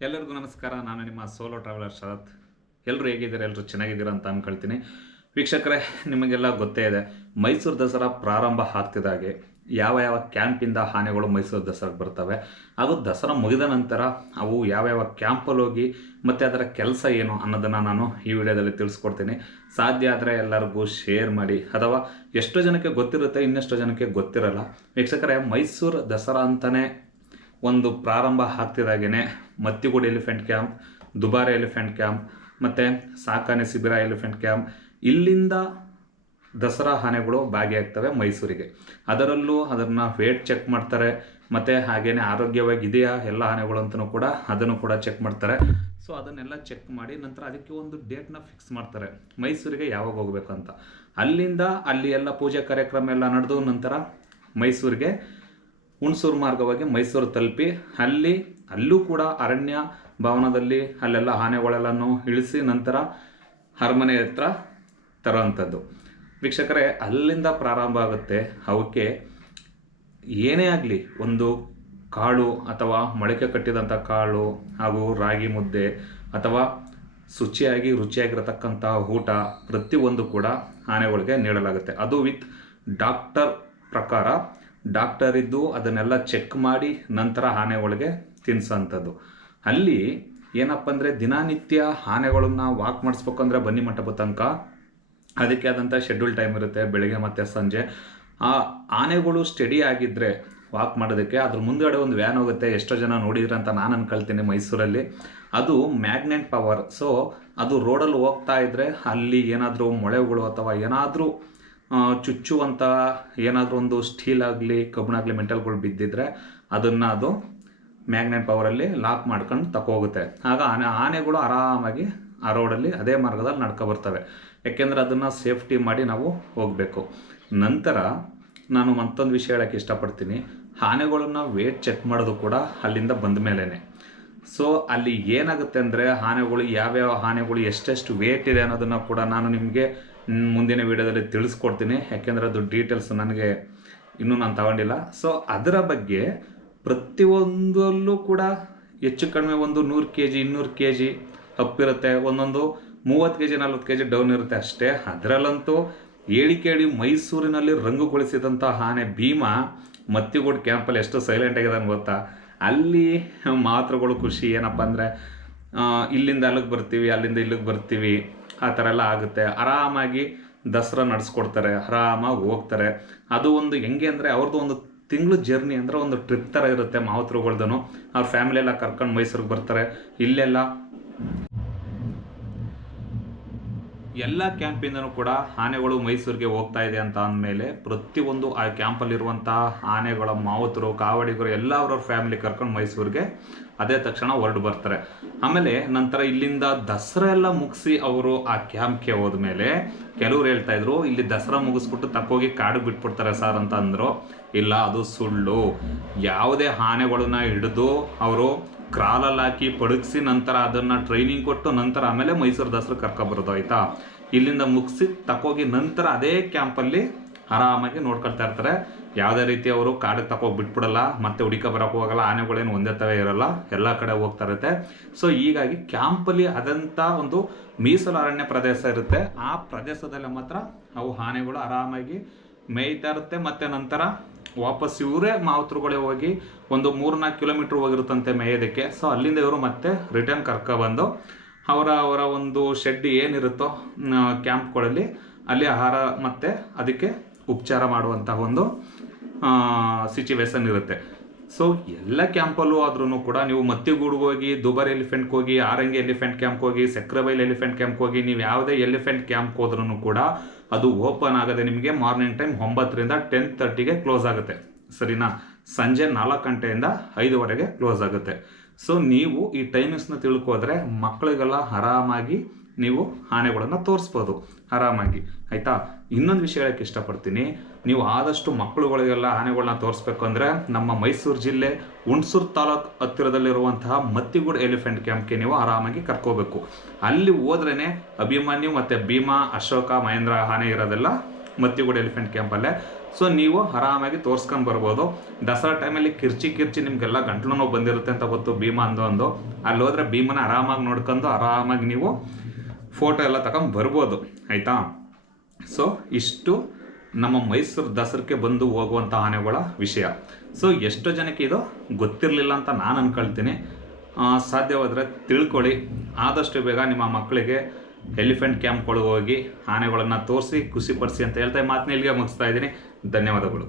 ಎಲ್ಲರಿಗೂ ನಮಸ್ಕಾರ. ನಾನು ನಿಮ್ಮ ಸೋಲೋ ಟ್ರಾವೆಲರ್ ಶರತ್. ಎಲ್ಲರೂ ಹೇಗಿದ್ದೀರಾ? ಎಲ್ಲರೂ ಚೆನ್ನಾಗಿದ್ದೀರಾ ಅಂತ ಅಂದ್ಕೊಳ್ತೀನಿ ವೀಕ್ಷಕರೇ, ನಿಮಗೆಲ್ಲ ಗೊತ್ತೇ ಇದೆ. ಮೈಸೂರು ದಸರಾ ಪ್ರಾರಂಭ ಆಗ್ತಿದ್ದಾಗೆ ಯಾವ ಯಾವ ಕ್ಯಾಂಪಿಂದ ಆನೆಗಳು ಮೈಸೂರು ದಸರಾಗೆ ಬರ್ತವೆ, ಹಾಗೂ ದಸರಾ ಮುಗಿದ ನಂತರ ಅವು ಯಾವ ಯಾವ ಕ್ಯಾಂಪಲ್ಲಿ ಹೋಗಿ ಮತ್ತು ಅದರ ಕೆಲಸ ಏನು ಅನ್ನೋದನ್ನು ನಾನು ಈ ವಿಡಿಯೋದಲ್ಲಿ ತಿಳಿಸ್ಕೊಡ್ತೀನಿ. ಸಾಧ್ಯ ಆದರೆ ಎಲ್ಲರಿಗೂ ಶೇರ್ ಮಾಡಿ. ಅಥವಾ ಎಷ್ಟೋ ಜನಕ್ಕೆ ಗೊತ್ತಿರುತ್ತೆ, ಇನ್ನೆಷ್ಟೋ ಜನಕ್ಕೆ ಗೊತ್ತಿರಲ್ಲ. ವೀಕ್ಷಕರೇ, ಮೈಸೂರು ದಸರಾ ಅಂತಲೇ ಒಂದು ಪ್ರಾರಂಭ ಆಗ್ತಿದ್ದಾಗೇ Mathigodu elephant camp Dubare elephant camp ಮತ್ತು ಸಾಕಾನೆ ಶಿಬಿರ ಎಲಿಫೆಂಟ್ ಕ್ಯಾಂಪ್ ಇಲ್ಲಿಂದ ದಸರಾ ಆನೆಗಳು ಭಾಗಿಯಾಗ್ತವೆ ಮೈಸೂರಿಗೆ. ಅದರಲ್ಲೂ ಅದನ್ನು ವೇಟ್ ಚೆಕ್ ಮಾಡ್ತಾರೆ, ಮತ್ತು ಹಾಗೇನೆ ಆರೋಗ್ಯವಾಗಿದೆಯಾ ಎಲ್ಲ ಆನೆಗಳು ಅಂತಲೂ ಕೂಡ ಅದನ್ನು ಕೂಡ ಚೆಕ್ ಮಾಡ್ತಾರೆ. ಸೊ ಅದನ್ನೆಲ್ಲ ಚೆಕ್ ಮಾಡಿ ನಂತರ ಅದಕ್ಕೆ ಒಂದು ಡೇಟ್ನ ಫಿಕ್ಸ್ ಮಾಡ್ತಾರೆ, ಮೈಸೂರಿಗೆ ಯಾವಾಗ ಹೋಗ್ಬೇಕು ಅಂತ. ಅಲ್ಲಿಂದ ಅಲ್ಲಿ ಎಲ್ಲ ಪೂಜೆ ಕಾರ್ಯಕ್ರಮ ಎಲ್ಲ ನಡೆದು ನಂತರ ಮೈಸೂರಿಗೆ ಹುಣಸೂರು ಮಾರ್ಗವಾಗಿ ಮೈಸೂರು ತಲುಪಿ ಅಲ್ಲಿ, ಅಲ್ಲೂ ಕೂಡ ಅರಣ್ಯ ಭವನದಲ್ಲಿ ಅಲ್ಲೆಲ್ಲ ಆನೆಗಳೆಲ್ಲನೂ ಇಳಿಸಿ ನಂತರ ಅರಮನೆ ಹತ್ರ ತರೋವಂಥದ್ದು. ವೀಕ್ಷಕರೇ, ಅಲ್ಲಿಂದ ಪ್ರಾರಂಭ ಆಗುತ್ತೆ. ಅವಕ್ಕೆ ಏನೇ ಆಗಲಿ, ಒಂದು ಕಾಳು ಅಥವಾ ಮೊಳಕೆ ಕಟ್ಟಿದಂಥ ಕಾಳು ಹಾಗೂ ರಾಗಿ ಮುದ್ದೆ ಅಥವಾ ಶುಚಿಯಾಗಿ ರುಚಿಯಾಗಿರತಕ್ಕಂಥ ಊಟ ಪ್ರತಿಯೊಂದು ಕೂಡ ಆನೆಗಳಿಗೆ ನೀಡಲಾಗುತ್ತೆ. ಅದು ವಿತ್ ಡಾಕ್ಟರ್ ಪ್ರಕಾರ ಡಾಕ್ಟರ್ ಇದ್ದು ಅದನ್ನೆಲ್ಲ ಚೆಕ್ ಮಾಡಿ ನಂತರ ಆನೆಗಳಿಗೆ ತಿನ್ಸೋಂಥದ್ದು. ಅಲ್ಲಿ ಏನಪ್ಪ ಅಂದರೆ ದಿನನಿತ್ಯ ಆನೆಗಳನ್ನ ವಾಕ್ ಮಾಡಿಸ್ಬೇಕಂದ್ರೆ ಬನ್ನಿ ಮಂಟಪ ತನಕ. ಅದಕ್ಕೆ ಆದಂಥ ಶೆಡ್ಯೂಲ್ ಟೈಮ್ ಇರುತ್ತೆ, ಬೆಳಗ್ಗೆ ಮತ್ತು ಸಂಜೆ. ಆ ಆನೆಗಳು ಸ್ಟಡಿ ಆಗಿದ್ದರೆ ವಾಕ್ ಮಾಡೋದಕ್ಕೆ ಅದ್ರ ಮುಂದ್ಗಡೆ ಒಂದು ವ್ಯಾನ್ ಹೋಗುತ್ತೆ, ಎಷ್ಟೋ ಜನ ನೋಡಿದ್ರೆ ಅಂತ ನಾನು ಅನ್ಕೊಳ್ತೀನಿ ಮೈಸೂರಲ್ಲಿ. ಅದು ಮ್ಯಾಗ್ನೆಟ್ ಪವರ್ ಸೊ ಅದು ರೋಡಲ್ಲಿ ಹೋಗ್ತಾ ಇದ್ದರೆ ಅಲ್ಲಿ ಏನಾದರೂ ಮೊಳೆಗಳು ಅಥವಾ ಏನಾದರೂ ಚುಚ್ಚುವಂಥ ಏನಾದರೂ ಒಂದು ಸ್ಟೀಲ್ ಆಗಲಿ ಕಬ್ಬಿಣಾಗಲಿ ಮೆಟಲ್ಗಳು ಬಿದ್ದಿದ್ರೆ ಅದನ್ನು ಅದು ಮ್ಯಾಗ್ನೆಟ್ ಪವರಲ್ಲಿ ಲಾಕ್ ಮಾಡ್ಕೊಂಡು ತಕೋಗುತ್ತೆ ಆಗ ಆನೆ, ಆನೆಗಳು ಆರಾಮಾಗಿ ಆ ರೋಡಲ್ಲಿ ಅದೇ ಮಾರ್ಗದಲ್ಲಿ ನಡ್ಕೊ ಬರ್ತವೆ. ಯಾಕೆಂದರೆ ಅದನ್ನು ಸೇಫ್ಟಿ ಮಾಡಿ ನಾವು ಹೋಗಬೇಕು. ನಂತರ ನಾನು ಮತ್ತೊಂದು ವಿಷಯ ಹೇಳೋಕ್ಕೆ ಇಷ್ಟಪಡ್ತೀನಿ. ಆನೆಗಳನ್ನ ವೇಟ್ ಚೆಕ್ ಮಾಡೋದು ಕೂಡ ಅಲ್ಲಿಂದ ಬಂದ ಮೇಲೇ ಸೊ ಅಲ್ಲಿ ಏನಾಗುತ್ತೆ ಅಂದರೆ ಆನೆಗಳು, ಯಾವ್ಯಾವ ಆನೆಗಳು, ಎಷ್ಟೆಷ್ಟು ವೇಟ್ ಇದೆ ಅನ್ನೋದನ್ನು ಕೂಡ ನಾನು ನಿಮಗೆ ಮುಂದಿನ ವಿಡಿಯೋದಲ್ಲಿ ತಿಳಿಸ್ಕೊಡ್ತೀನಿ. ಯಾಕೆಂದರೆ ಅದು ಡೀಟೇಲ್ಸ್ ನನಗೆ ಇನ್ನೂ ನಾನು ತಗೊಂಡಿಲ್ಲ. ಸೊ ಅದರ ಬಗ್ಗೆ ಪ್ರತಿಯೊಂದಲ್ಲೂ ಕೂಡ ಹೆಚ್ಚು ಕಡಿಮೆ ಒಂದು ನೂರು ಕೆ ಜಿ ಇನ್ನೂರು ಕೆ ಜಿ ಅಪ್ಪಿರುತ್ತೆ ಒಂದೊಂದು ಮೂವತ್ತು ಕೆ ಜಿ ನಲ್ವತ್ತು ಕೆ ಜಿ ಡೌನ್ ಇರುತ್ತೆ ಅಷ್ಟೇ. ಅದರಲ್ಲಂತೂ ಹೇಳಿ ಕೇಳಿ ಮೈಸೂರಿನಲ್ಲಿ ರಂಗುಗೊಳಿಸಿದಂಥ ಆನೆ ಭೀಮ ಮತ್ತಿಗೋಡ್ ಕ್ಯಾಂಪಲ್ಲಿ ಎಷ್ಟು ಸೈಲೆಂಟ್ ಆಗಿದಾನೆ ಗೊತ್ತಾ? ಅಲ್ಲಿ ಮಾತ್ರಗಳು ಖುಷಿ. ಏನಪ್ಪ ಅಂದರೆ ಇಲ್ಲಿಂದ ಅಲ್ಲಿಗೆ ಬರ್ತೀವಿ, ಅಲ್ಲಿಂದ ಇಲ್ಲಿಗೆ ಬರ್ತೀವಿ. ಆ ಥರ ಎಲ್ಲ ಆಗುತ್ತೆ. ಆರಾಮಾಗಿ ದಸರಾ ನಡೆಸ್ಕೊಡ್ತಾರೆ, ಆರಾಮಾಗಿ ಹೋಗ್ತಾರೆ. ಅದು ಒಂದು ಹೆಂಗೆ ಅಂದರೆ ಅವ್ರದ್ದು ಒಂದು ತಿಂಗಳು ಜರ್ನಿ ಅಂದರೆ ಒಂದು ಟ್ರಿಪ್ ಥರ ಇರುತ್ತೆ ಮಾವತರುಗಳ್ದೂ ಅವ್ರ ಫ್ಯಾಮಿಲಿ ಎಲ್ಲ ಕರ್ಕೊಂಡು ಮೈಸೂರಿಗೆ ಬರ್ತಾರೆ. ಇಲ್ಲೆಲ್ಲ ಎಲ್ಲ ಕ್ಯಾಂಪಿಂದನೂ ಕೂಡ ಆನೆಗಳು ಮೈಸೂರಿಗೆ ಹೋಗ್ತಾ ಇದೆ ಅಂತ ಅಂದಮೇಲೆ ಪ್ರತಿಯೊಂದು ಆ ಕ್ಯಾಂಪಲ್ಲಿರುವಂಥ ಆನೆಗಳ ಮಾವುತರು, ಕಾವಡಿಗರು ಎಲ್ಲ ಅವ್ರವ್ರ ಫ್ಯಾಮಿಲಿ ಕರ್ಕೊಂಡು ಮೈಸೂರಿಗೆ ಅದೇ ತಕ್ಷಣ ಹೊರಡು ಬರ್ತಾರೆ. ಆಮೇಲೆ ನಂತರ ಇಲ್ಲಿಂದ ದಸರಾ ಎಲ್ಲ ಮುಗಿಸಿ ಅವರು ಆ ಕ್ಯಾಂಪ್ಗೆ ಹೋದ್ಮೇಲೆ ಕೆಲವ್ರು ಹೇಳ್ತಾ ಇದ್ರು, ಇಲ್ಲಿ ದಸರಾ ಮುಗಿಸ್ಬಿಟ್ಟು ತಕ್ಕೋಗಿ ಕಾಡು ಬಿಟ್ಬಿಡ್ತಾರೆ ಸರ್ ಅಂತ ಅಂದರು. ಇಲ್ಲ, ಅದು ಸುಳ್ಳು. ಯಾವುದೇ ಆನೆಗಳನ್ನ ಹಿಡಿದು ಅವರು ಕ್ರಾಲಲ್ಲಿ ಹಾಕಿ ಪಡಗಿಸಿ ನಂತರ ಅದನ್ನು ಟ್ರೈನಿಂಗ್ ಕೊಟ್ಟು ನಂತರ ಆಮೇಲೆ ಮೈಸೂರು ದಸರಾ ಕರ್ಕೊಬರೋದು ಆಯಿತಾ? ಇಲ್ಲಿಂದ ಮುಗಿಸಿ ತಕೋಗಿ ನಂತರ ಅದೇ ಕ್ಯಾಂಪಲ್ಲಿ ಆರಾಮಾಗಿ ನೋಡ್ಕೊಳ್ತಾ ಇರ್ತಾರೆ. ಯಾವುದೇ ರೀತಿ ಅವರು ಕಾಡಿಗೆ ತಕೋಗಿ ಬಿಟ್ಬಿಡಲ್ಲ, ಮತ್ತೆ ಹುಡುಕ ಬರೋಕೆ ಹೋಗಲ್ಲ, ಆನೆಗಳೇನು ಒಂದೇ ಥರ ಇರಲ್ಲ, ಎಲ್ಲ ಕಡೆ ಹೋಗ್ತಾ ಇರುತ್ತೆ. ಸೊ ಹೀಗಾಗಿ ಕ್ಯಾಂಪಲ್ಲಿ ಆದಂಥ ಒಂದು ಮೀಸಲು ಅರಣ್ಯ ಪ್ರದೇಶ ಇರುತ್ತೆ. ಆ ಪ್ರದೇಶದಲ್ಲಿ ಮಾತ್ರ ಅವು ಆನೆಗಳು ಆರಾಮಾಗಿ ಮೇಯ್ತಾ ಇರುತ್ತೆ, ಮತ್ತೆ ನಂತರ ವಾಪಸ್ ಇವರೇ ಮಾತೃಗಳೇ ಹೋಗಿ ಒಂದು ಮೂರ್ನಾಲ್ಕು ಕಿಲೋಮೀಟ್ರ್ ಹೋಗಿರುತ್ತಂತೆ ಮೇಯೋದಕ್ಕೆ. ಸೊ ಅಲ್ಲಿಂದ ಇವರು ಮತ್ತೆ ರಿಟರ್ನ್ ಕರ್ಕೊಬಂದು ಅವರ ಅವರ ಒಂದು ಶೆಡ್ ಏನಿರುತ್ತೋ ಕ್ಯಾಂಪ್ಗಳಲ್ಲಿ ಅಲ್ಲಿ ಆಹಾರ ಮತ್ತು ಅದಕ್ಕೆ ಉಪಚಾರ ಮಾಡುವಂತಹ ಒಂದು ಸಿಚುವೇಶನ್ ಇರುತ್ತೆ. ಸೊ ಎಲ್ಲ ಕ್ಯಾಂಪಲ್ಲೂ ಆದ್ರೂ ಕೂಡ ನೀವು ಮತ್ತಿಗೂಡ್ಗೆ ಹೋಗಿ, ದುಬಾರಿ ಎಲಿಫೆಂಟ್ಗೆ ಹೋಗಿ, ಆರಂಗಿ ಎಲಿಫೆಂಟ್ ಕ್ಯಾಂಪ್ಗೆ ಹೋಗಿ, ಸಕ್ರೆಬೈಲ್ ಎಲಿಫೆಂಟ್ ಕ್ಯಾಂಪ್ಗೆ ಹೋಗಿ, ನೀವು ಯಾವುದೇ ಎಲಿಫೆಂಟ್ ಕ್ಯಾಂಪ್ಗೆ ಹೋದ್ರೂ ಕೂಡ ಅದು ಓಪನ್ ಆಗದೆ ನಿಮಗೆ ಮಾರ್ನಿಂಗ್ ಟೈಮ್ ಒಂಬತ್ತರಿಂದ ಟೆನ್ ತರ್ಟಿಗೆ ಕ್ಲೋಸ್ ಆಗುತ್ತೆ. ಸರಿನಾ? ಸಂಜೆ ನಾಲ್ಕು ಗಂಟೆಯಿಂದ ಐದುವರೆಗೆ ಕ್ಲೋಸ್ ಆಗುತ್ತೆ. ಸೊ ನೀವು ಈ ಟೈಮಿಂಗ್ಸ್ನ ತಿಳ್ಕೋದ್ರೆ ಮಕ್ಕಳಿಗೆಲ್ಲ ಆರಾಮಾಗಿ ನೀವು ಆನೆಗಳನ್ನು ತೋರಿಸ್ಬೋದು. ಆರಾಮಾಗಿ. ಆಯಿತಾ? ಇನ್ನೊಂದು ವಿಷಯ ಹೇಳಕ್ಕೆ ಇಷ್ಟಪಡ್ತೀನಿ. ನೀವು ಆದಷ್ಟು ಮಕ್ಕಳುಗಳಿಗೆಲ್ಲ ಆನೆಗಳನ್ನ ತೋರಿಸ್ಬೇಕು ಅಂದರೆ ನಮ್ಮ ಮೈಸೂರು ಜಿಲ್ಲೆ ಹುಣಸೂರು ತಾಲೂಕು ಹತ್ತಿರದಲ್ಲಿರುವಂತಹ ಮತ್ತಿಗೂಡು ಎಲಿಫೆಂಟ್ ಕ್ಯಾಂಪ್ಗೆ ನೀವು ಆರಾಮಾಗಿ ಕರ್ಕೋಬೇಕು. ಅಲ್ಲಿ ಹೋದ್ರೇ ಅಭಿಮನ್ಯು ಮತ್ತು ಭೀಮಾ, ಅಶೋಕ, ಮಹೇಂದ್ರ ಆನೆ ಇರೋದೆಲ್ಲ ಮತ್ತಿಗೂಡ ಎಲಿಫೆಂಟ್ ಕ್ಯಾಂಪಲ್ಲೇ. ಸೊ ನೀವು ಆರಾಮಾಗಿ ತೋರಿಸ್ಕೊಂಡು ಬರ್ಬೋದು. ದಸರಾ ಟೈಮಲ್ಲಿ ಕಿರ್ಚಿ ಕಿರ್ಚಿ ನಿಮಗೆಲ್ಲ ಗಂಟ್ಲು ನೋವು ಬಂದಿರುತ್ತೆ ಅಂತ ಗೊತ್ತು ಭೀಮಾ ಅಂದು ಅಂದು. ಅಲ್ಲಿ ಹೋದ್ರೆ ಭೀಮನ ಆರಾಮಾಗಿ ನೋಡ್ಕೊಂಡು ಆರಾಮಾಗಿ ನೀವು ಫೋಟೋ ಎಲ್ಲ ತಗೊಂಡು ಬರ್ಬೋದು, ಆಯಿತಾ? ಸೊ ಇಷ್ಟು ನಮ್ಮ ಮೈಸೂರು ದಸರಕ್ಕೆ ಬಂದು ಹೋಗುವಂಥ ಆನೆಗಳ ವಿಷಯ. ಸೊ ಎಷ್ಟು ಜನಕ್ಕೆ ಇದು ಗೊತ್ತಿರಲಿಲ್ಲ ಅಂತ ನಾನು ಅಂದ್ಕೊಳ್ತೀನಿ ಸಾಧ್ಯವಾದರೆ ತಿಳ್ಕೊಳ್ಳಿ. ಆದಷ್ಟು ಬೇಗ ನಿಮ್ಮ ಮಕ್ಕಳಿಗೆ ಎಲಿಫೆಂಟ್ ಕ್ಯಾಂಪ್ಗಳಿಗೆ ಹೋಗಿ ಆನೆಗಳನ್ನು ತೋರಿಸಿ, ಖುಷಿಪಡಿಸಿ ಅಂತ ಹೇಳ್ತಾ ಮಾತನ್ನ ಇಲ್ಲಿಗೆ ಮುಗಿಸ್ತಾ ಇದ್ದೀನಿ. ಧನ್ಯವಾದಗಳು.